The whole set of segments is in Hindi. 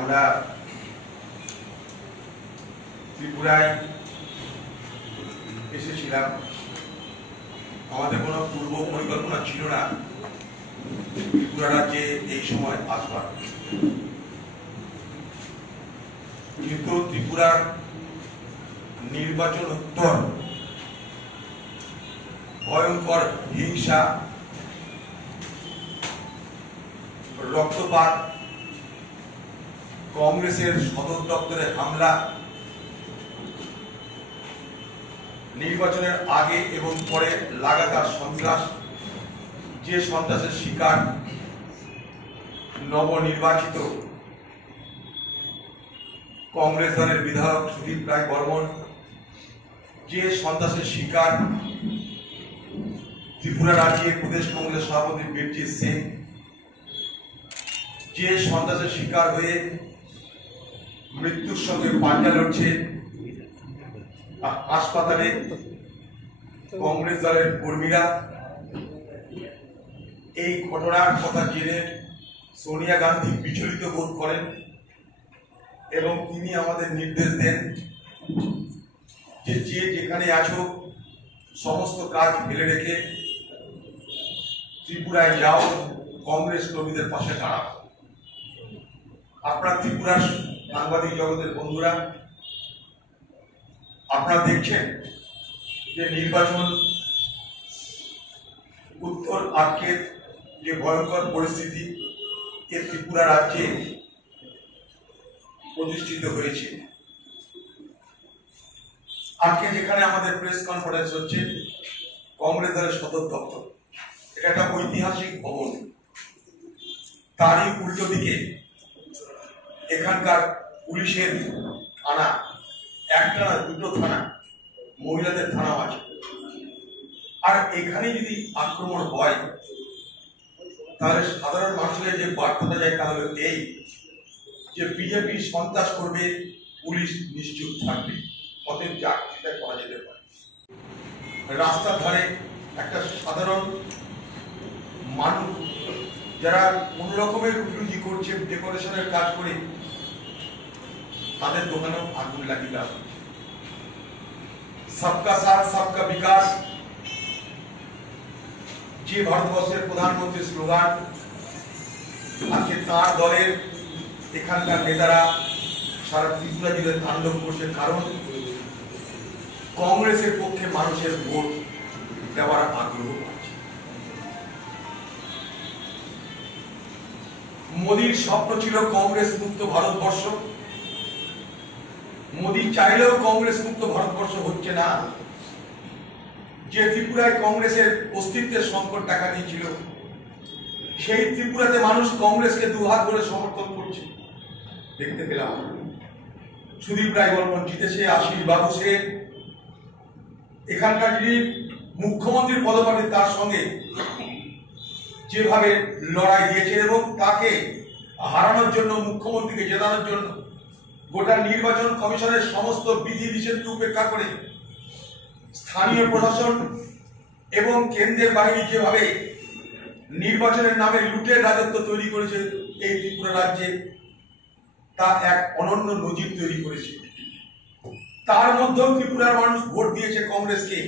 আমরা ত্রিপুরায় এসেছিলাম। আমাদের কোনো পূর্ব পরিকল্পনা ছিল না ত্রিপুরা রাজ্যে এই সময় আসবার, কিন্তু ত্রিপুরার নির্বাচন উত্তর ভয়ঙ্কর হিংসা, রক্তপাত, কংগ্রেসের সদর দপ্তরে হামলা, নির্বাচনের আগে এবং পরে লাগাতার সন্ত্রাস, যে সন্ত্রাসের শিকার নবনির্বাচিত কংগ্রেস দলের বিধায়ক সুদীপ রায় বর্মন, যে সন্ত্রাসের শিকার ত্রিপুরা রাজ্যের প্রদেশ কংগ্রেস সভাপতি বীরজিৎ সিং, যে সন্ত্রাসের শিকার হয়ে মৃত্যুর সঙ্গে পাঞ্জা লড়ছে হাসপাতালে কংগ্রেস দলের কর্মীরা, এই ঘটনার কথা জেনে সোনিয়া গান্ধী বিচলিত বোধ করেন এবং তিনি আমাদের নির্দেশ দেন যে যেখানে আছো সমস্ত কাজ ফেলে রেখে ত্রিপুরায় যাও, কংগ্রেস কর্মীদের পাশে দাঁড়াও। আপনারা ত্রিপুরার সাংবাদিক জগতের বন্ধুরা, আপনারা দেখছেন যে নির্বাচন উত্তর আজকের যে ভয়ঙ্কর পরিস্থিতি এ ত্রিপুরা রাজ্যে প্রতিষ্ঠিত হয়েছে। আজকে যেখানে আমাদের প্রেস কনফারেন্স হচ্ছে কংগ্রেস দলের সদর দপ্তর, এটা একটা ঐতিহাসিক ভবন, তারই উল্টো দিকে এখানকার পুলিশের থানা, একটা না দুটো থানা, মহিলাদের থানাও আছে। আর এখানে যদি আক্রমণ হয় তাহলে সাধারণ মানুষের যে বার্তাটা যায় তা হলো এই যে বিজেপি সন্ত্রাস করবে, পুলিশ নিশ্চুপ থাকবে, অতএব চাকরিটা করা যেতে পারে। রাস্তার ধারে একটা সাধারণ মানুষ যারা কোন রকমের রুটি করছে, ডেকোরেশনের কাজ করে, তাদের দোকানেও আগুন লাগিয়ে দেওয়া হচ্ছে। সবকা সাথ সবকা বিকাশ, যে ভারতবর্ষের প্রধানমন্ত্রীর স্লোগান, আজকে তাঁর দলের এখানকার নেতারা সারা ত্রিপুরা জুড়ে তাণ্ডব করছে, কারণ কংগ্রেসের পক্ষে মানুষের ভোট দেওয়ার আগ্রহ আছে। মোদীর স্বপ্ন ছিল কংগ্রেস মুক্ত ভারতবর্ষ। মোদী চাইলেও কংগ্রেস মুক্ত ভারতবর্ষ হচ্ছে না। যে ত্রিপুরায় কংগ্রেসের অস্তিত্বের সংকট দেখা দিয়েছিল, সেই ত্রিপুরাতে মানুষ কংগ্রেসকে দুহাত ধরে সমর্থন করছে। দেখতে পেলাম সুদীপ রায় বর্মন জিতেছে, আশিস বাবু সে এখানকার যিনি মুখ্যমন্ত্রীর পদপ্রার্থী তার সঙ্গে যেভাবে লড়াই দিয়েছে এবং তাকে হারানোর জন্য, মুখ্যমন্ত্রীকে জেতানোর জন্য গোটা নির্বাচন কমিশনের সমস্ত বিধি নিষেধকে উপেক্ষা করে স্থানীয় প্রশাসন এবং কেন্দ্রের বাহিনী যেভাবে নির্বাচনের নামে লুটের রাজত্ব তৈরি করেছে এই ত্রিপুরা রাজ্যে, তা এক অনন্য নজির তৈরি করেছে। তার মধ্যেও ত্রিপুরার মানুষ ভোট দিয়েছে কংগ্রেসকে।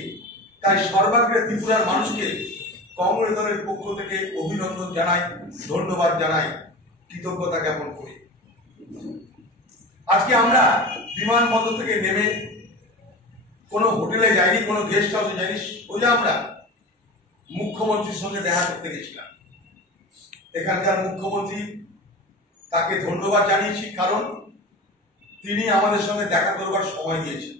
তাই সর্বাগ্রে ত্রিপুরার মানুষকে কংগ্রেস দলের পক্ষ থেকে অভিনন্দন জানাই, ধন্যবাদ জানাই, কৃতজ্ঞতা জ্ঞাপন করি। আজকে আমরা বিমানবন্দর থেকে নেমে কোনো হোটেলে যাইনি, কোনো গেস্ট হাউসে যাইনি, সোজা আমরা মুখ্যমন্ত্রীর সঙ্গে দেখা করতে গেছিলাম। এখানকার মুখ্যমন্ত্রী, তাকে ধন্যবাদ জানিয়েছি, কারণ তিনি আমাদের সঙ্গে দেখা করবার সময় দিয়েছেন।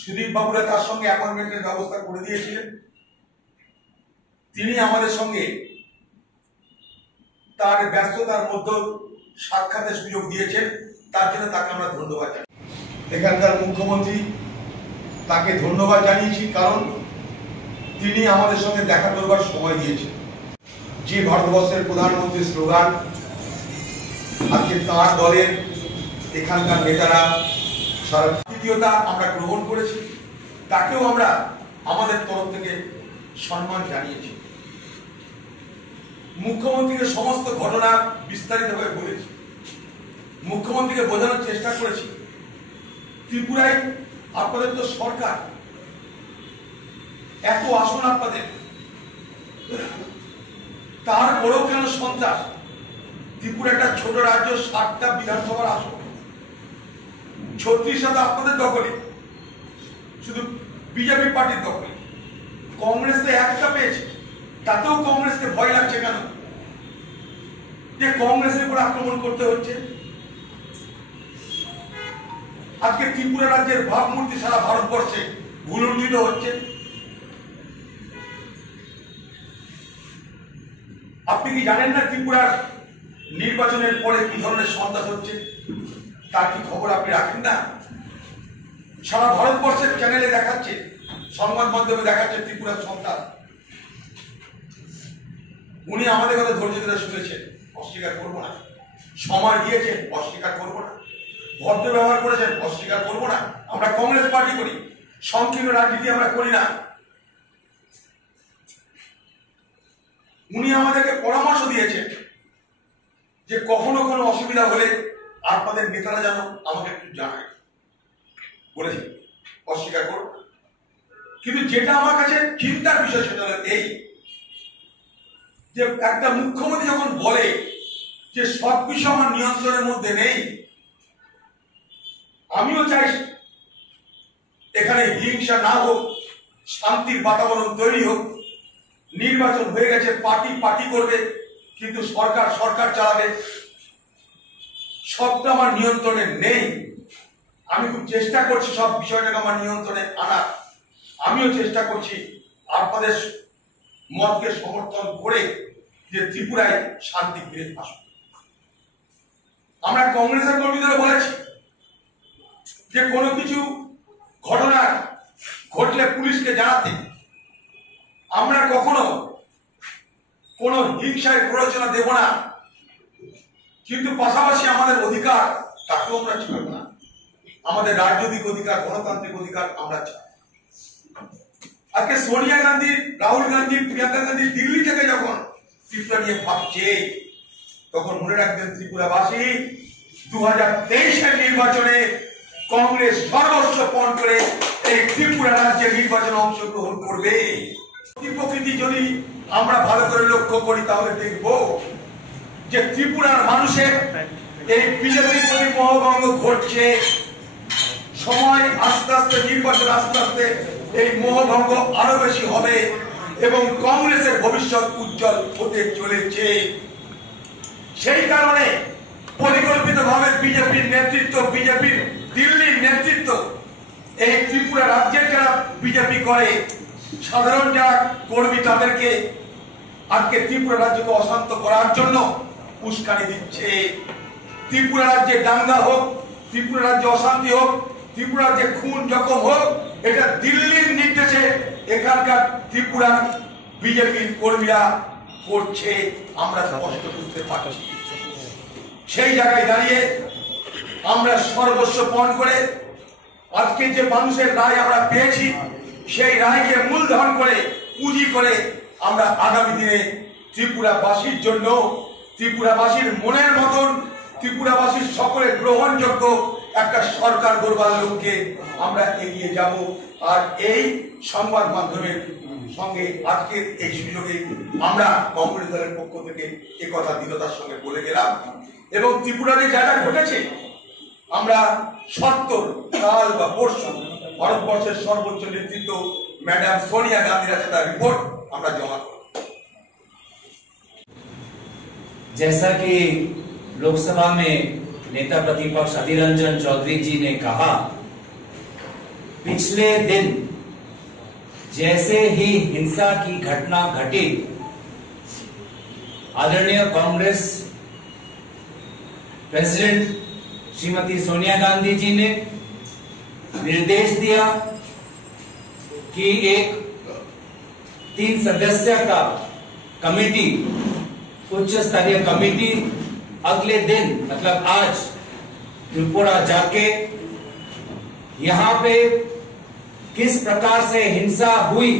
সুদীপ বাবুরা তার সঙ্গে অ্যাপয়েন্টমেন্টের ব্যবস্থা করে দিয়েছিলেন। তিনি আমাদের সঙ্গে তার ব্যস্ততার মধ্যে সাক্ষাতের সুযোগ দিয়েছেন, তার জন্য তাকে আমরা ধন্যবাদ জানাই। এখানকার মুখ্যমন্ত্রী, তাকে ধন্যবাদ জানিয়েছি, কারণ তিনি আমাদের সঙ্গে দেখা করবার সময় দিয়েছেন। যে ভারতবর্ষের প্রধানমন্ত্রীর স্লোগান, আজকে তাঁর দলের এখানকার নেতারা সারা তৃতীয়তা আমরা গ্রহণ করেছি, তাকেও আমরা আমাদের তরফ থেকে সম্মান জানিয়েছি। মুখ্যমন্ত্রীকে সমস্ত ঘটনা বিস্তারিতভাবে বলেছি, মুখ্যমন্ত্রীকে বোঝানোর চেষ্টা করেছি ত্রিপুরায় আপনাদের তো সরকার, এত আসন আপনাদের, তারপরেও কেন সন্ত্রাস? ত্রিপুরা একটা ছোট রাজ্য, 60টা বিধানসভার আসন, 36টা আপনাদের দখলে, শুধু বিজেপি পার্টির দখলে। কংগ্রেস তো একটা পেয়েছে, তাতেও কংগ্রেসকে ভয় লাগছে কেন যে কংগ্রেসের উপর আক্রমণ করতে হচ্ছে? আজকে ত্রিপুরা রাজ্যের ভাবমূর্তি সারা ভারতবর্ষে ভুলুণ্ঠিত হচ্ছে। আপনি কি জানেন না ত্রিপুরার নির্বাচনের পরে কি ধরনের সন্ত্রাস হচ্ছে? তার কি খবর আপনি রাখেন না? সারা ভারতবর্ষের চ্যানেলে দেখাচ্ছে, সংবাদ মাধ্যমে দেখাচ্ছে ত্রিপুরার সন্ত্রাস। উনি আমাদের কথা ধৈর্য ধরে শুনেছেন, অস্বীকার করবো না। সময় দিয়েছেন, অস্বীকার করবো না। ভদ্র ব্যবহার করেছেন, অস্বীকার করবো না। আমরা কংগ্রেস পার্টি করি, সংকীর্ণ রাজনীতি আমরা করি না। উনি আমাদেরকে পরামর্শ দিয়েছেন যে কখনো কোনো অসুবিধা হলে আপনাদের নেতারা যেন আমাকে একটু জানায়, বলেছেন, অস্বীকার করব। কিন্তু যেটা আমার কাছে চিন্তার বিষয় সেটা হলো এই যে একটা মুখ্যমন্ত্রী যখন বলে যে সবকিছু আমার নিয়ন্ত্রণের মধ্যে নেই, আমিও চাই এখানে হিংসা না হোক, শান্তির বাতাবরণ তৈরি হোক। নির্বাচন হয়ে গেছে, পার্টি পার্টি করবে, কিন্তু সরকার সরকার চালাবে, সবটা আমার নিয়ন্ত্রণে নেই। আমি খুব চেষ্টা করছি সব বিষয়টাকে আমার নিয়ন্ত্রণে আনার। আমিও চেষ্টা করছি আপনাদের মতকে সমর্থন করে যে ত্রিপুরায় শান্তি ফিরে আসুক। আমরা কংগ্রেসের কর্মীদের বলেছি যে কোনো কিছু ঘটনা ঘটলে পুলিশকে জানাতে। আমরা কখনো কোনো হিংসায় প্ররোচনা দেব না, কিন্তু পাশাপাশি আমাদের অধিকার তাকেও আমরা ছাড়ব না। আমাদের রাজনৈতিক অধিকার, গণতান্ত্রিক অধিকার আমরা চাই। আজকে সোনিয়া গান্ধী, রাহুল গান্ধী, প্রিয়াঙ্কা গান্ধী দিল্লি থেকে যখন ত্রিপুরা নিয়ে ভাবছে, তখন মনে রাখবেন ত্রিপুরাবাসী 2023-এর নির্বাচনে কংগ্রেস সর্বস্ব পণ করে এই ত্রিপুরা রাজ্যের নির্বাচনে অংশগ্রহণ করবে। প্রকৃতি যদি আমরা ভালো করে লক্ষ্য করি তাহলে দেখব যে ত্রিপুরার মানুষের এই বিজেপির প্রতি মোহভঙ্গ ঘটছে। সময় আস্তে আস্তে, নির্বাচন আস্তে আস্তে এই মোহভঙ্গ আরো বেশি হবে এবং কংগ্রেসের ভবিষ্যৎ উজ্জ্বল হতে চলেছে। সেই কারণে পরিকল্পিতভাবে বিজেপির নেতৃত্ব, বিজেপির দিল্লির নেতৃত্ব এই ত্রিপুরা রাজ্যের যারা বিজেপি করে, সাধারণ যারা কর্মী, তাদেরকে আজকে ত্রিপুরা রাজ্যকে অশান্ত করার জন্য উস্কানি দিচ্ছে। ত্রিপুরা রাজ্যে দাঙ্গা হোক, ত্রিপুরা রাজ্যে অশান্তি হোক, ত্রিপুরা রাজ্যে খুন জখম হোক, এটা দিল্লির নির্দেশে এখানকার ত্রিপুরার বিজেপির কর্মীরা করছে, আমরা স্পষ্ট বুঝতে পারছি। সেই জায়গায় দাঁড়িয়ে আমরা সর্বস্ব পণ করে আজকে যে মানুষের রায় আমরা পেয়েছি, সেই রায়কে মূলধন করে, পুঁজি করে আমরা আগামী দিনে ত্রিপুরাবাসীর জন্য, ত্রিপুরাবাসীর মনের মতন, ত্রিপুরাবাসীর সকলের গ্রহণযোগ্য একটা সরকার গড়বার লক্ষ্যে আমরা এগিয়ে যাব। আর এই সংবাদ মাধ্যমের সঙ্গে আজকের এই সুযোগে আমরা কংগ্রেস দলের পক্ষ থেকে একথা দৃঢ়তার সঙ্গে বলে গেলাম। এবং ত্রিপুরাতে যারা ঘটেছে, আমরা 70 কাল বা পরশু ভারতবর্ষের সর্বোচ্চ নেতৃত্ব ম্যাডাম সোনিয়া গান্ধীর কাছে তার রিপোর্ট আমরা জমা করব। जैसा कि लोकसभा में नेता प्रतिपक्ष अधीर रंजन चौधरी जी ने कहा, पिछले दिन जैसे ही हिंसा की घटना घटी, आदरणीय कांग्रेस प्रेसिडेंट श्रीमती सोनिया गांधी जी ने निर्देश दिया कि एक 3 सदस्य का कमेटी, उच्च स्तरीय कमेटी अगले दिन मतलब आज त्रिपुरा जाके यहाँ पे किस प्रकार से हिंसा हुई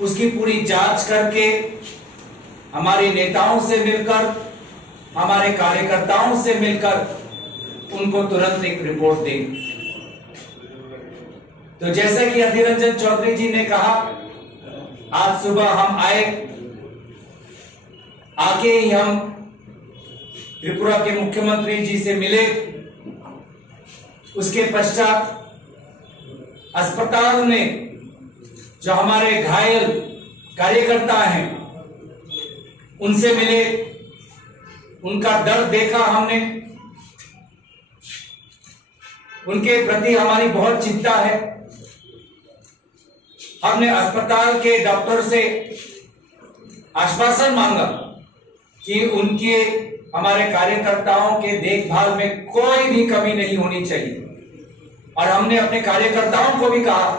उसकी पूरी जांच करके हमारे नेताओं से मिलकर, हमारे कार्यकर्ताओं से मिलकर उनको तुरंत एक रिपोर्ट दें। तो जैसा कि अधीर रंजन चौधरी जी ने कहा, आज सुबह हम आके ही हम त्रिपुरा के मुख्यमंत्री जी से मिले। उसके पश्चात अस्पताल में जो हमारे घायल कार्यकर्ता हैं उनसे मिले, उनका दर्द देखा हमने, उनके प्रति हमारी बहुत चिंता है। हमने अस्पताल के डॉक्टर से आश्वासन मांगा कि उनके हमारे कार्यकर्ताओं के देखभाल में कोई भी कमी नहीं होनी चाहिए, और हमने अपने कार्यकर्ताओं को भी कहा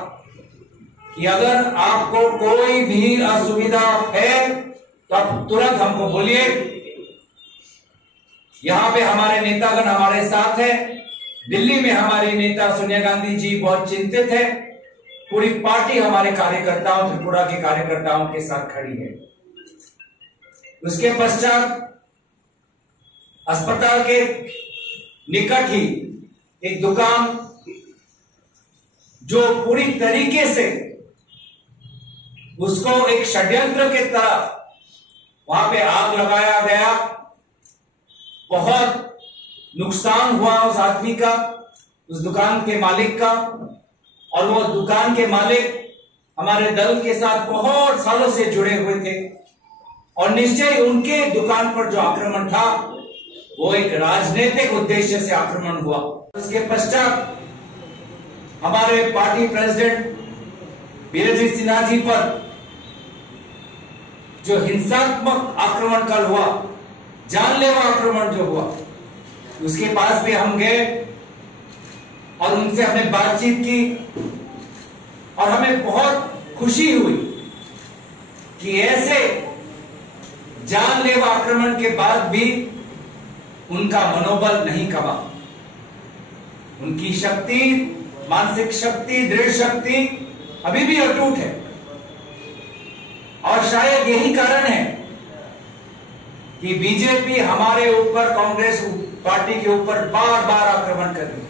कि अगर आपको कोई भी असुविधा है तो आप तुरंत हमको बोलिए। यहां पे हमारे नेतागण हमारे साथ हैं। दिल्ली में हमारी नेता सोनिया गांधी जी बहुत चिंतित है। पूरी पार्टी हमारे कार्यकर्ताओं, त्रिपुरा के कार्यकर्ताओं के साथ खड़ी है। उसके पश्चात अस्पताल के निकट ही एक दुकान जो पूरी तरीके से उसको एक षड्यंत्र के तरह वहां पे आग लगाया गया। बहुत नुकसान हुआ उस आदमी का, उस दुकान के मालिक का, और वो दुकान के मालिक हमारे दल के साथ बहुत सालों से जुड़े हुए थे, और निश्चय उनके दुकान पर जो आक्रमण था वो एक राजनीतिक उद्देश्य से आक्रमण हुआ। उसके पश्चात हमारे पार्टी प्रेसिडेंट वीरजी सिन्हा जी पर जो हिंसात्मक आक्रमण कल हुआ, जानलेवा आक्रमण जो हुआ, उसके पास भी हम गए और उनसे हमने बातचीत की, और हमें बहुत खुशी हुई कि ऐसे जानलेवा आक्रमण के बाद भी उनका मनोबल नहीं कमा। उनकी शक्ति, मानसिक शक्ति, दृढ़ शक्ति अभी भी अटूट है, और शायद यही कारण है कि बीजेपी हमारे ऊपर, कांग्रेस पार्टी के ऊपर बार बार आक्रमण कर रही है।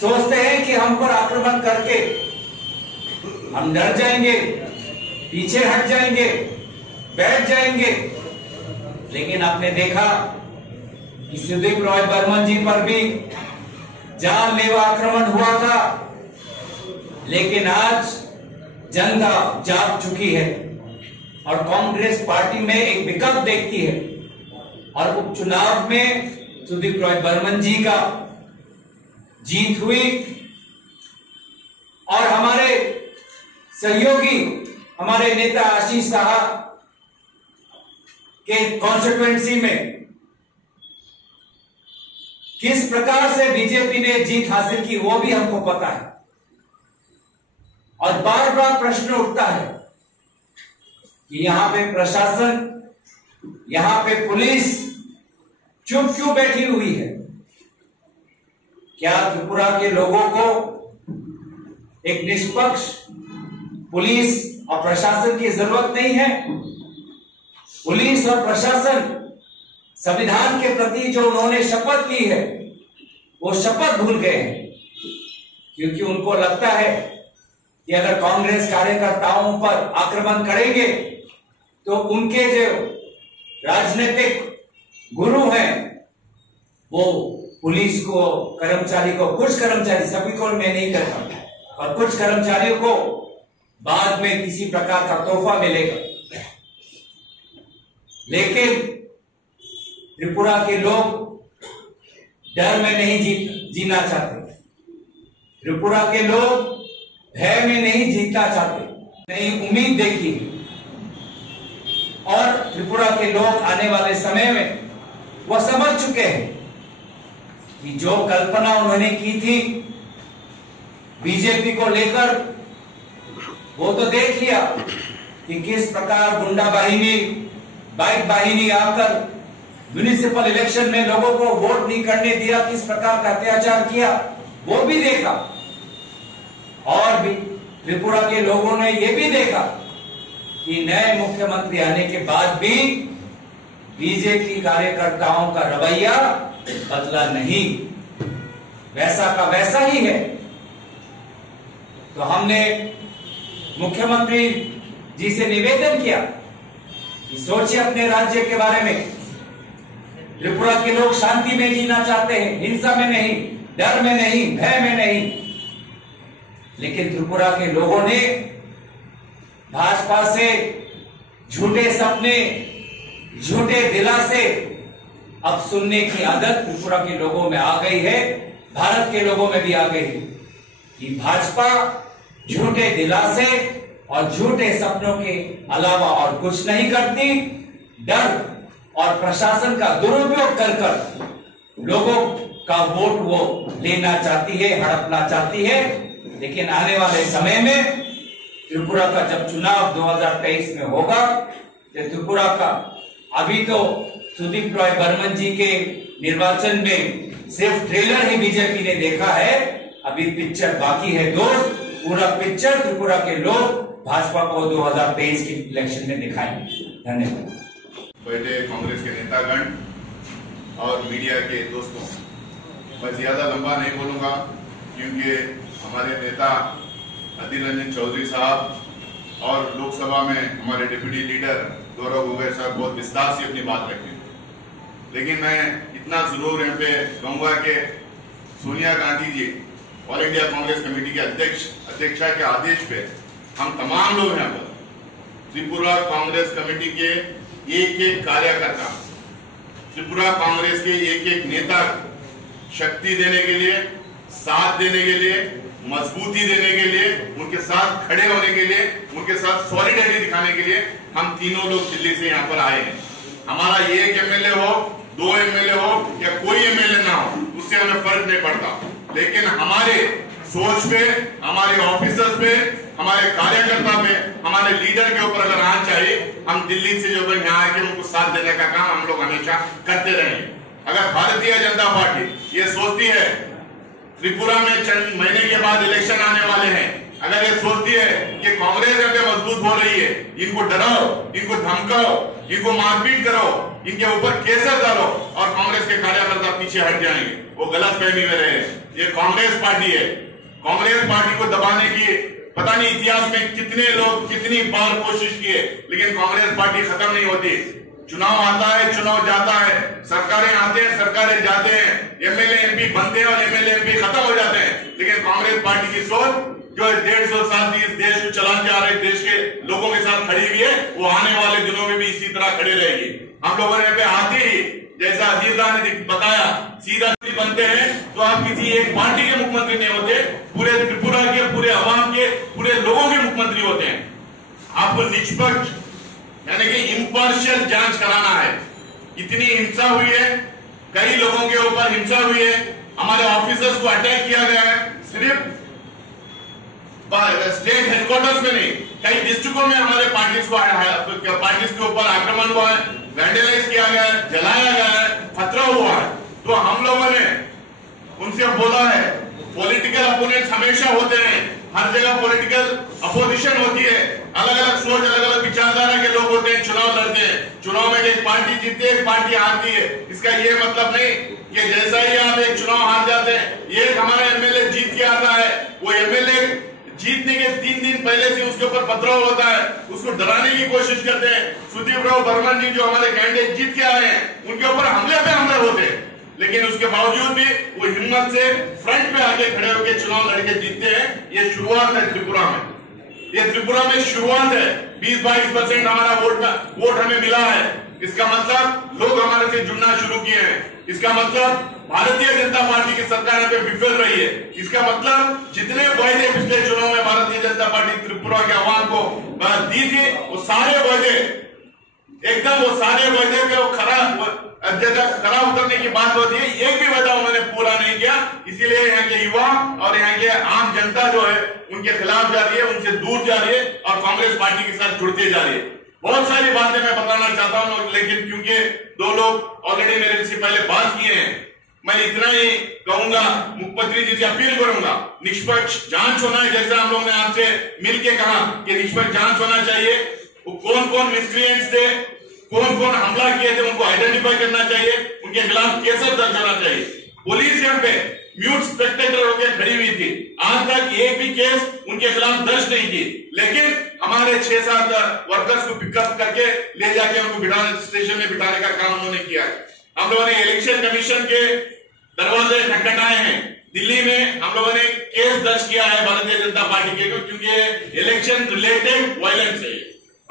सोचते हैं कि हम पर आक्रमण करके हम डर जाएंगे, पीछे हट जाएंगे, बैठ जाएंगे, लेकिन आपने देखा कि सुदीप रॉय बर्मन जी पर भी जानलेवा आक्रमण हुआ था, लेकिन आज जनता जाग चुकी है और कांग्रेस पार्टी में एक विकल्प देखती है, और उपचुनाव में सुदीप रॉय बर्मन जी का जीत हुई, और हमारे सहयोगी, हमारे नेता आशीष साहब के कॉन्स्टिट्यूएंसी में किस प्रकार से बीजेपी ने जीत हासिल की वो भी हमको पता है। और बार बार प्रश्न उठता है कि यहां पे प्रशासन, यहां पे पुलिस चुप क्यों बैठी हुई है? क्या त्रिपुरा के लोगों को एक निष्पक्ष पुलिस और प्रशासन की जरूरत नहीं है? पुलिस और प्रशासन संविधान के प्रति जो उन्होंने शपथ ली है वो शपथ भूल गए हैं, क्योंकि उनको लगता है कि अगर कांग्रेस कार्यकर्ताओं पर आक्रमण करेंगे तो उनके जो राजनीतिक गुरु हैं वो पुलिस को, कर्मचारी को, कुछ कर्मचारी, सभी को मैं नहीं कहता, और कुछ कर्मचारियों को बाद में किसी प्रकार का तोहफा मिलेगा। लेकिन त्रिपुरा के लोग डर में नहीं जीना चाहते, त्रिपुरा के लोग भय में नहीं जीतना चाहते, नई उम्मीद देखी, और त्रिपुरा के लोग आने वाले समय में वह समझ चुके हैं कि जो कल्पना उन्होंने की थी बीजेपी को लेकर, वो तो देख लिया कि किस प्रकार गुंडा बाहिनी, बाइक बाहिनी आकर म्युनिसिपल इलेक्शन में लोगों को वोट नहीं करने दिया, किस प्रकार का अत्याचार किया वो भी देखा। और भी त्रिपुरा के लोगों ने ये भी देखा कि नए मुख्यमंत्री आने के बाद भी बीजेपी कार्यकर्ताओं का रवैया बदला नहीं, वैसा का वैसा ही है। तो हमने मुख्यमंत्री जी से निवेदन किया कि सोचिए अपने राज्य के बारे में। त्रिपुरा के लोग शांति में जीना चाहते हैं, हिंसा में नहीं, डर में नहीं, भय में नहीं। लेकिन त्रिपुरा के लोगों ने भाजपा से झूठे सपने, झूठे दिलासे अब सुनने की आदत त्रिपुरा के लोगों में आ गई है, भारत के लोगों में भी आ गई है कि भाजपा झूठे दिलासे और झूठे सपनों के अलावा और कुछ नहीं करती। डर और प्रशासन का दुरुपयोग कर लोगों का वोट वो लेना चाहती है, हड़पना चाहती है। लेकिन आने वाले समय में त्रिपुरा का जब चुनाव 2023 में होगा, तो त्रिपुरा का अभी तो सुदीप राय बर्मन जी के निर्वाचन में सिर्फ ट्रेलर ही बीजेपी ने देखा है, अभी पिक्चर बाकी है दोस्त। पूरा पिक्चर त्रिपुरा के लोग भाजपा को 2023 के इलेक्शन में दिखाएंगे। धन्यवाद। बैठे कांग्रेस के नेतागण और मीडिया के दोस्तों, मैं ज्यादा लंबा नहीं बोलूंगा क्योंकि हमारे नेता अधीर रंजन चौधरी साहब और लोकसभा में हमारे डिप्टी लीडर गौरव गोगोई साहब बहुत विस्तार से अपनी बात रखें। लेकिन मैं इतना जरूर यहाँ पे कहूंगा कि Sonia Gandhi ji all India Congress committee के अध्यक्षा के आदेश पे हम तमाम लोग यहाँ पर त्रिपुरा कांग्रेस कमेटी के एक एक कार्यकर्ता, त्रिपुरा कांग्रेस के एक एक नेता शक्ति देने के लिए, साथ देने के लिए, मजबूती देने के लिए, उनके साथ खड़े होने के लिए, उनके साथ सॉलिडेरिटी दिखाने के लिए हम तीनों लोग दिल्ली से यहाँ पर आए हैं। हमारा एक एमएलए हो, 2 एमएलए हो या कोई एमएलए ना हो, उससे हमें फर्क नहीं पड़ता। लेकिन हमारे सोच पे, हमारे ऑफिसर्स पे, हमारे कार्यकर्ता पे, हमारे लीडर के ऊपर अगर आना चाहिए, हम दिल्ली से जो यहाँ आके उनको साथ देने का काम हम लोग हमेशा करते रहेंगे। अगर भारतीय जनता पार्टी ये सोचती है त्रिपुरा में चंद महीने के बाद इलेक्शन आने वाले हैं, अगर ये सोचती है कि कांग्रेस यहाँ पे मजबूत हो रही है, इनको डराओ, इनको धमकाओ, इनको मारपीट करो, इनके ऊपर केसेस डालो और कांग्रेस के कार्यकर्ता पीछे हट जाएंगे, वो गलत फहमी में रहे। ये कांग्रेस पार्टी है। कांग्रेस पार्टी को दबाने की पता नहीं इतिहास में कितने लोग कितनी बार कोशिश किए, लेकिन कांग्रेस पार्टी खत्म नहीं होती। चुनाव आता है, चुनाव जाता है, सरकारें आते हैं, सरकारें जाते हैं, एमएलए एमपी बनते हैं और एमएलए एमपी खत्म हो जाते हैं। लेकिन कांग्रेस पार्टी की सोच जो 150 साल इस देश को चलाते आ रहे देश के लोगों के साथ खड़ी हुई है, वो आने वाले दिनों में भी इसी तरह खड़े रहेगी। हम लोगों ने पे आते ही जैसा अजीत ने बताया, सीधा बनते हैं तो आप किसी एक पार्टी के मुख्यमंत्री नहीं होते, पूरे त्रिपुरा के, पूरे अवाम के, पूरे लोगों के मुख्यमंत्री होते हैं। आपको निष्पक्ष यानी कि इम्पार्शियल जांच कराना है। इतनी हिंसा हुई है, कई लोगों के ऊपर हिंसा हुई है, हमारे ऑफिसर्स को अटैक किया गया है, सिर्फ स्टेट हेडक्वार्टर्स में नहीं, कई डिस्ट्रिक्टों में हमारे पार्टीज के ऊपर आक्रमण हुआ है, वैंडलाइज किया गया है, जलाया गया है, खतरा हुआ है। तो हम लोगों ने उनसे बोला है, पॉलिटिकल अपोनेंट्स हमेशा होते हैं, हर जगह पॉलिटिकल अपोजिशन होती है, अलग अलग सोच, अलग अलग विचारधारा के लोग होते हैं, चुनाव लड़ते हैं। चुनाव में एक पार्टी जीतती है, एक पार्टी हारती है। इसका ये मतलब नहीं कि जैसा ही आप एक चुनाव हार जाते हैं, ये हमारा एमएलए जीत के आता है, वो एमएलए जीतने के 3 दिन पहले से उसके ऊपर पथराव होता है, उसको डराने की कोशिश करते हैं। सुदीप राव बर्मन जी जो हमारे कैंडिडेट जीत के आए हैं, उनके ऊपर हमले पे हमले होते हैं, लेकिन उसके बावजूद भी वो हिम्मत से फ्रंट पे आके खड़े होकर चुनाव लड़के जीतते हैं। ये शुरुआत है त्रिपुरा में, ये त्रिपुरा में शुरुआत है। 20-22% हमारा वोट हमें मिला है। इसका मतलब लोग हमारे से जुड़ना शुरू किए हैं। इसका मतलब भारतीय जनता पार्टी की सरकार पे विफल रही है। इसका मतलब जितने वायदे पिछले चुनाव में भारतीय जनता पार्टी त्रिपुरा के आवाम को दी थी, वो सारे वायदे एकदम, वो सारे वायदे पे वो खरा उतरने की बात होती है, एक भी वादा उन्होंने पूरा नहीं किया। इसीलिए यहाँ के युवा और यहाँ के आम जनता जो है उनके खिलाफ जा रही है, उनसे दूर जा रही है और कांग्रेस पार्टी के साथ जुड़ते जा रही है। बहुत सारी बातें मैं बताना चाहता हूं, लेकिन क्योंकि 2 लोग ऑलरेडी मेरे से पहले बात किए हैं, मैं इतना ही कहूंगा, मुख्यमंत्री जी से अपील करूंगा, निष्पक्ष जांच होना है। जैसे हम लोग ने आपसे मिलकर कहा कि निष्पक्ष जांच होना चाहिए, वो कौन कौन मिसक्रिएंट्स थे, कौन कौन हमला किए थे, उनको आइडेंटिफाई करना चाहिए, उनके खिलाफ केस दर्ज होना चाहिए। पुलिस यहाँ पे म्यूट स्पेक्टेटर होकर खड़ी हुई थी, आज तक एक भी केस उनके खिलाफ दर्ज नहीं की, लेकिन हमारे 6-7 वर्कर्स को पिकअप करके ले जाके उनको स्टेशन में बिठाने का काम उन्होंने किया है। हम लोगों ने इलेक्शन कमीशन के दरवाजे खटखटाए हैं, दिल्ली में हम लोगों ने केस दर्ज किया है भारतीय जनता पार्टी के, क्योंकि इलेक्शन रिलेटेड वायलेंस है।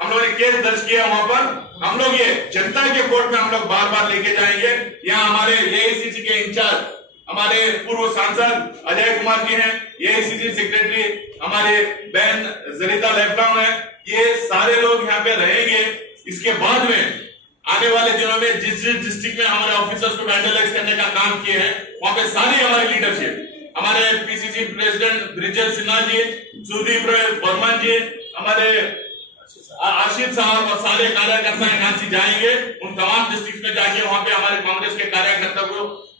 हम लोगों ने केस दर्ज किया वहां पर। हम लोग ये जनता के कोर्ट में हम लोग बार बार लेके जाएंगे। यहाँ हमारे एआईसीसी के इंचार्ज हमारे पूर्व सांसद अजय कुमार जी हैं, एआईसीसी सेक्रेटरी हमारे बहन जरीता लेफ्टाउन है, ये सारे लोग यहाँ पे रहेंगे। इसके बाद में आने वाले दिनों में जिस डिस्ट्रिक्ट में हमारे ऑफिसर्स को वैंडलाइज करने का काम किए हैं, वहां पे सारी हमारी लीडरशिप, हमारे पीसीसी प्रेसिडेंट ब्रिजेश सिन्हा जी, सुदीप बर्मन जी, हमारे आशीष साहब और सारे कार्यकर्ता यहाँ से जाएंगे। उन तमाम डिस्ट्रिक्ट में जाके वहां पे हमारे कांग्रेस के कार्यकर्ता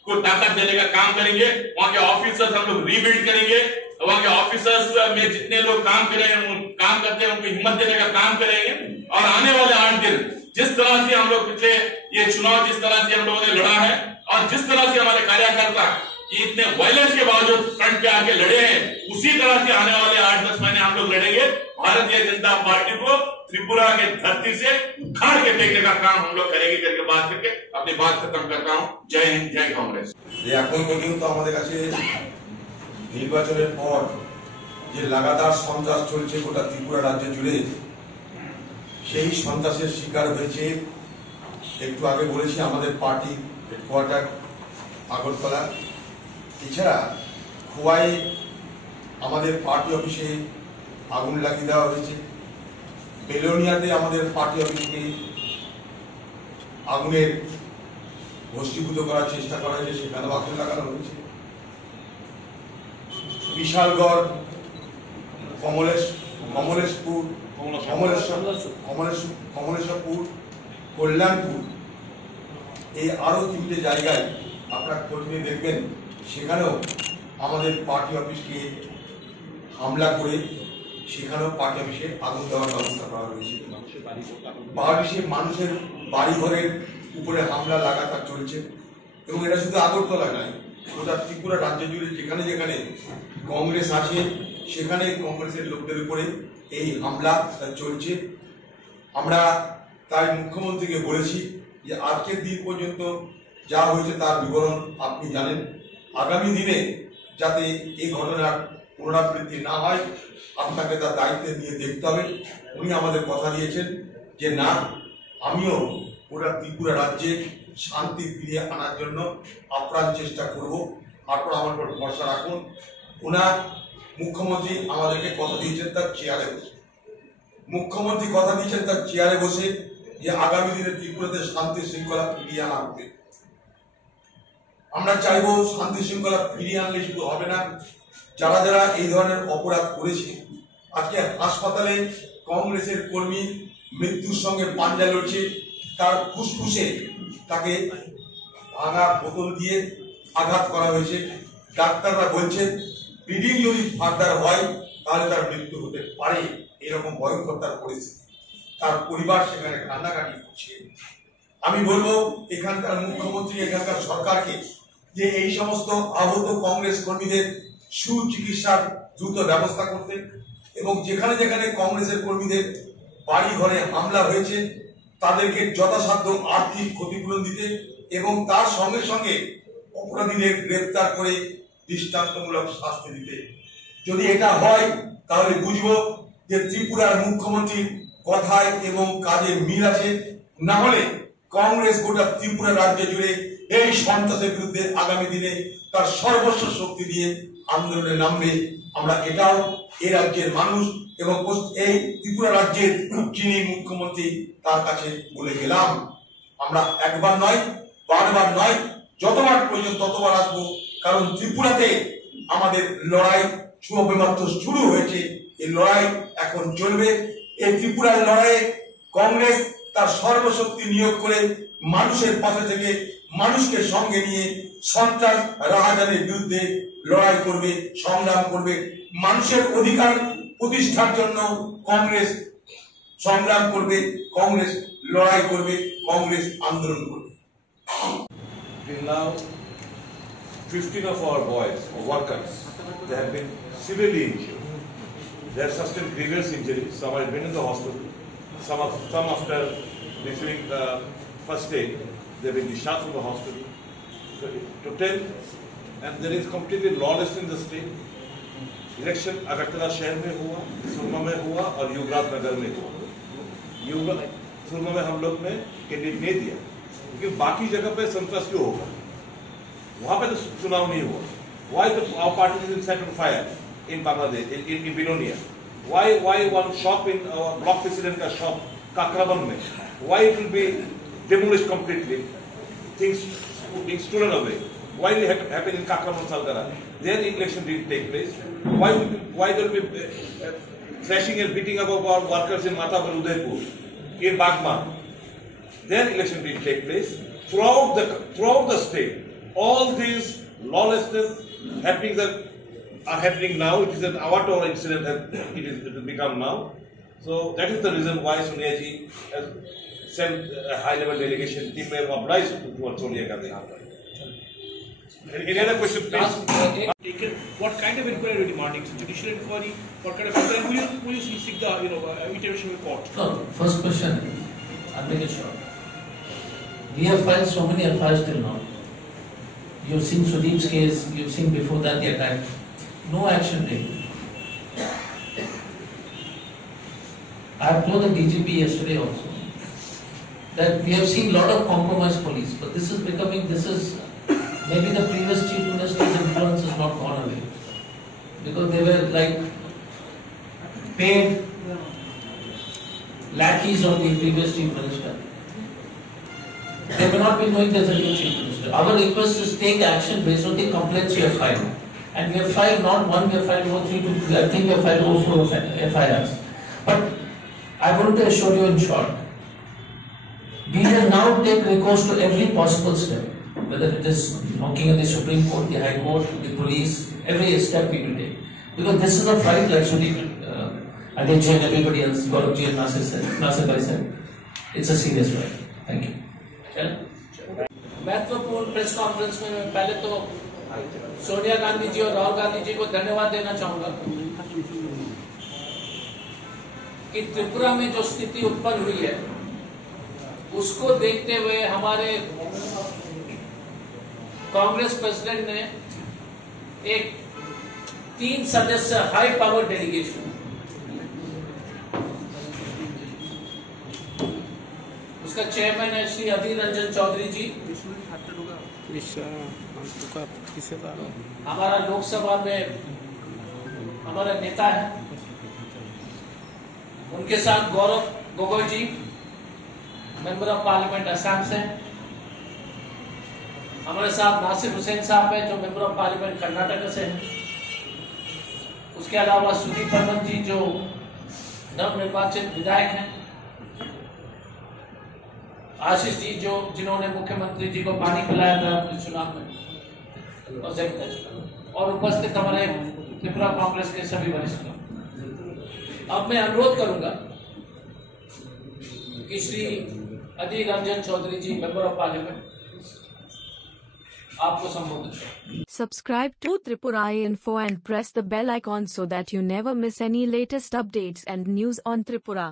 को ताकत देने का काम करेंगे। वहां के ऑफिसर्स हम लोग रीबिल्ड करेंगे, वहां के ऑफिसर्स में जितने लोग काम कर रहे हैं, काम करते हैं, उनको हिम्मत देने का काम करेंगे। और आने वाले 8 दिन जिस तरह से हम लोग पिछले ये चुनाव जिस तरह से हम लोगों ने लड़ा है, और जिस तरह से हमारे कार्यकर्ता इतने वायलेंस के बावजूद फ्रंट पे आके लड़े हैं, उसी तरह से आने वाले 8-10 महीने हम लोग लड़ेंगे। भारतीय जनता पार्टी को त्रिपुरा के धरती से उखाड़ के फेंकने का काम हम लोग करेंगे करके बात करके अपनी बात खत्म करता हूँ। जय हिंद, जय कांग्रेस। এখন পর্যন্ত আমাদের কাছে নির্বাচনের পর যে লাগাতার সন্ত্রাস চলছে গোটা ত্রিপুরা রাজ্য জুড়ে, সেই সন্ত্রাসের শিকার হয়েছে, একটু আগে বলেছি আমাদের পার্টি হেডকোয়ার্টার আগরতলা, এছাড়া খোয়াই আমাদের পার্টি অফিসে আগুন লাগিয়ে দেওয়া হয়েছে, বেলোনিয়াতে আমাদের পার্টি অফিসকে আগুনের ভস্মীভূত করার চেষ্টা করা হয়েছে, সেখানেও আগুন লাগানো হয়েছে। বিশালগড়, কমলেশ্বরপুর, কল্যাণপুর, এই আরো 3টে জায়গায় আপনারা খোঁজ নিয়ে দেখবেন, সেখানেও আমাদের পার্টি অফিসকে হামলা করে সেখানেও পার্টি অফিসে আগুন দেওয়ার ব্যবস্থা করা হয়েছে। মানুষের বাড়িঘরের উপরে হামলা লাগাতার চলছে, এবং এটা শুধু আগরতলা নয়, গোটা ত্রিপুরা রাজ্য জুড়ে যেখানে যেখানে কংগ্রেস আছে সেখানে কংগ্রেসের লোকদের উপরে এই হামলা চলছে। আমরা তাই মুখ্যমন্ত্রীকে বলেছি যে আজকের দিন পর্যন্ত যা হয়েছে তার বিবরণ আপনি জানেন, আগামী দিনে যাতে এই ঘটনার পুনরাবৃত্তি না হয় আপনাকে তার দায়িত্ব নিয়ে দেখতে হবে। উনি আমাদের কথা দিয়েছেন যে না, আমিও পুরো ত্রিপুরা রাজ্যে শান্তি ফিরিয়ে আনার জন্য আপ্রাণ চেষ্টা করব, আপনারা আমার উপর ভরসা রাখুন। ওনার মুখ্যমন্ত্রী আমাদেরকে কথা দিয়েছেন তার চেয়ারে বসে, মুখ্যমন্ত্রী কথা দিয়েছেন তার চেয়ারে বসে যে আগামী দিনে ত্রিপুরাতে শান্তি শৃঙ্খলা ফিরিয়ে আনা হবে। আমরা চাইব শান্তি শৃঙ্খলা ফিরিয়ে আনলে শুধু হবে না, যারা যারা এই ধরনের অপরাধ করেছে, আজকে হাসপাতালে কংগ্রেসের কর্মী মৃত্যুর সঙ্গে পাঞ্জা লড়ছে, তার ফুসফুসে তাকে ভাঙা বোতল দিয়ে আঘাত করা হয়েছে। ডাক্তাররা বলছেন ব্লিডিং যদি ফার্দার হয় তাহলে তার মৃত্যু হতে পারে, এরকম ভয়ঙ্কর তার পরিস্থিতি। তার পরিবার সেখানে কান্নাকাটি করছে। আমি বলবো এখানকার মুখ্যমন্ত্রী, এখানকার সরকারকে যে এই সমস্ত আহত কংগ্রেস কর্মীদের সুচিকিৎসার দ্রুত ব্যবস্থা করতে, এবং যেখানে যেখানে কংগ্রেসের কর্মীদের বাড়ি ঘরে হামলা হয়েছে তাদেরকে যথাসাধ্য আর্থিক ক্ষতিপূরণ দিতে, এবং তার সঙ্গে সঙ্গে অপরাধীদের গ্রেপ্তার করে দৃষ্টান্তমূলক শাস্তি দিতে। যদি এটা হয় তাহলে বুঝবো যে ত্রিপুরার মুখ্যমন্ত্রীর কথায় এবং কাজে মিল আছে। না হলে কংগ্রেস গোটা ত্রিপুরা রাজ্য জুড়ে এই সন্ত্রাসের বিরুদ্ধে আগামী দিনে তার সর্বস্ব শক্তি দিয়ে আন্দোলনে নামবে। আমরা এটাও এই রাজ্যের মানুষ এবং এই ত্রিপুরা রাজ্যের যিনি মুখ্যমন্ত্রী তার কাছে বলে গেলাম। আমরা একবার নয়, বারবার নয়, যতবার প্রয়োজন ততবার আসবো, কারণ ত্রিপুরাতে আমাদের লড়াই সবেমাত্র শুরু হয়েছে। এই লড়াই এখন চলবে। এই ত্রিপুরার লড়াইয়ে কংগ্রেস তার সর্বশক্তি নিয়োগ করে মানুষের পাশে থেকে মানুষকে সঙ্গে নিয়ে সন্ত্রাস রাহাজানির বিরুদ্ধে লড়াই করবে, সংগ্রাম করবে। মানুষের অধিকার প্রতিষ্ঠার জন্য কংগ্রেস সংগ্রাম করবে, কংগ্রেস লড়াই করবে, কংগ্রেস আন্দোলন করবে। Till now, 15 of our boys, or workers, they have been severely injured. They have sustained grievous injuries. Some have been in the hospital. Some after receiving the first aid, they have been discharged from the hospital. So, total, and there is completely lawless in the state. Election Agartala शहर में हुआ, सुरमा में हुआ और युवराज नगर में हुआ। सुरमा में हम लोग ने कैंडिडेट नहीं दिया, क्योंकि बाकी जगह पे संतोष क्यों होगा, वहां पे तो चुनाव नहीं हुआ। Why the our party is set on fire in Bangladesh, in Binonia? Why one shop in our block president का shop Kakraban में? Why it will be demolished completely? Things being stolen away. Why will it happen in Kakraban Salgara? Their election didn't take place. Why there will be thrashing and beating up of our workers in Matabar Udaipur, in Bagma? Their election didn't take place. Throughout the state, all these lawlessness happenings are happening now. It is an avatar incident that it has become now. So that is the reason why Sonia ji has sent a high-level delegation team were obliged towards Sonia Gandhi. Any other question, please? What kind of inquiry are you demanding? Judicial inquiry? What kind of inquiry? Will you seek the intervention of the court? No, first question, I'll make it short. We have filed so many FIRs till now. You've seen Sudeep's case, you've seen before that the attack. No action taken. I have told the DGP yesterday also that we have seen a lot of compromised police, but this is maybe the previous chief minister's influence has not gone away, because they were like paid lackeys of the previous chief minister. They may not be knowing there's a new chief minister. Our request is take action based on the complaints we have filed. And we have filed not one, we have filed over 3 to 4, I think we have filed over 4 FIRs. But I want to assure you in short, we will now take recourse to every possible step, whether it is knocking at the Supreme Court, the High Court, the police, every step we will take. Because this is a fight like Sudeep, Aditya and everybody else, Gaurav ji and Nasir bhai said. It's a serious fight. Thank you. महत्वपूर्ण प्रेस कॉन्फ्रेंस में मैं पहले तो सोनिया गांधी जी और राहुल गांधी जी को धन्यवाद देना चाहूंगा कि त्रिपुरा में जो स्थिति उत्पन्न हुई है उसको देखते हुए हमारे कांग्रेस प्रेसिडेंट ने एक 3 सदस्य हाई पावर डेलीगेशन, उसका चेयरमैन है श्री अधीर रंजन चौधरी जी, हमारा लोकसभा में हमारा नेता है, उनके साथ गौरव गोगोई जी मेंबर ऑफ पार्लियामेंट असम से, हमारे साथ नासिर हुसैन साहब है जो मेंबर ऑफ पार्लियामेंट कर्नाटक से हैं, उसके अलावा सुदीप बर्मन जी जो नवनिर्वाचित विधायक हैं, आशीष जी जिन्होंने मुख्यमंत्री जी को पानी पिलाया था अपने चुनाव में, और उपस्थित हमारे त्रिपुरा कांग्रेस के सभी वरिष्ठ। अब मैं अनुरोध करूंगा कि श्री अधीर रंजन चौधरी जी मेंबर ऑफ पार्लियामेंट आपको संबोधित करें। Subscribe to Tripura Info and press the bell icon so that you never miss any latest updates and news on Tripura.